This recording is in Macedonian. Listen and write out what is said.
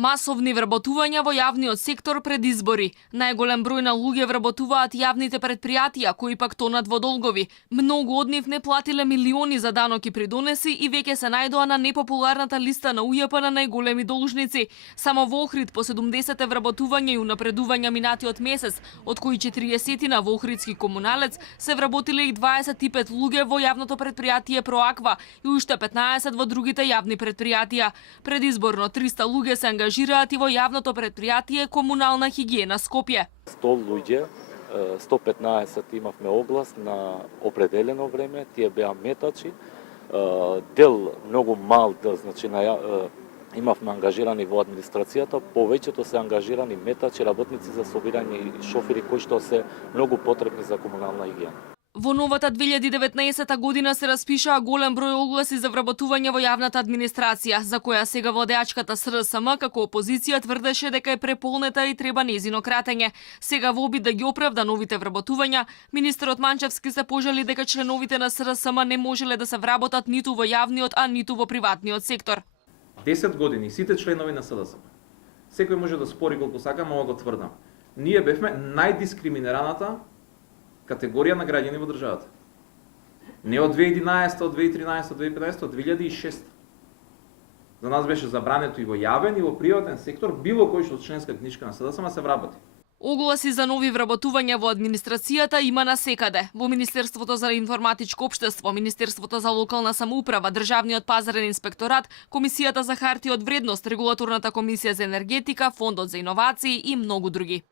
Масовни вработувања во јавниот сектор пред избори. Најголем број на луѓе вработуваат јавните предпријатија, кои пак тонат во долгови. Многу од нив не платиле милиони за даноки придонеси и веќе се најдоа на непопуларната листа на УЈП на најголеми должници. Само во Охрид по 70 вработувања и унапредувања минатиот месец, од кои 40 на во Охридски комуналец, се вработиле и 25 луѓе во јавното предпријатие Проаква и уште 15 во другите јавни предпријатија. Предизборно 300 луѓе се ангажираат и во јавното предпријатие Комунална хигиена Скопје. 100 луѓе, 115 имавме оглас на определено време, тие беа метачи. Дел, многу мал дел, значи имавме ангажирани во администрацијата, повеќето се ангажирани метачи, работници за собирање и шофери кои што се многу потребни за комунална хигиена. Во новата 2019 година се распишаа голем број огласи за вработување во јавната администрација, за која сега владеачката СРСМ како опозиција тврдеше дека е преполнета и треба нејзино кратење. Сега во обид да ги оправда новите вработувања, министерот Манчевски се пожали дека членовите на СРСМ не можеле да се вработат ниту во јавниот, а ниту во приватниот сектор. 10 години сите членови на СДСМ. Секој може да спори колку сака, ама го тврдам. Ние бевме најдискриминираната категорија на граѓани во државата. Не од 2011, од 2013, од 2015, од 2006. За нас беше забрането и во јавен и во приватен сектор било кој што членска книжка на СДСМ се вработи. Огласи за нови вработувања во администрацијата има насекаде. Во Министерството за информатичко општество, Министерството за локална самоуправа, Државниот пазарен инспекторат, Комисијата за хартија од вредност, Регулаторната комисија за енергетика, Фондот за иновации и многу други.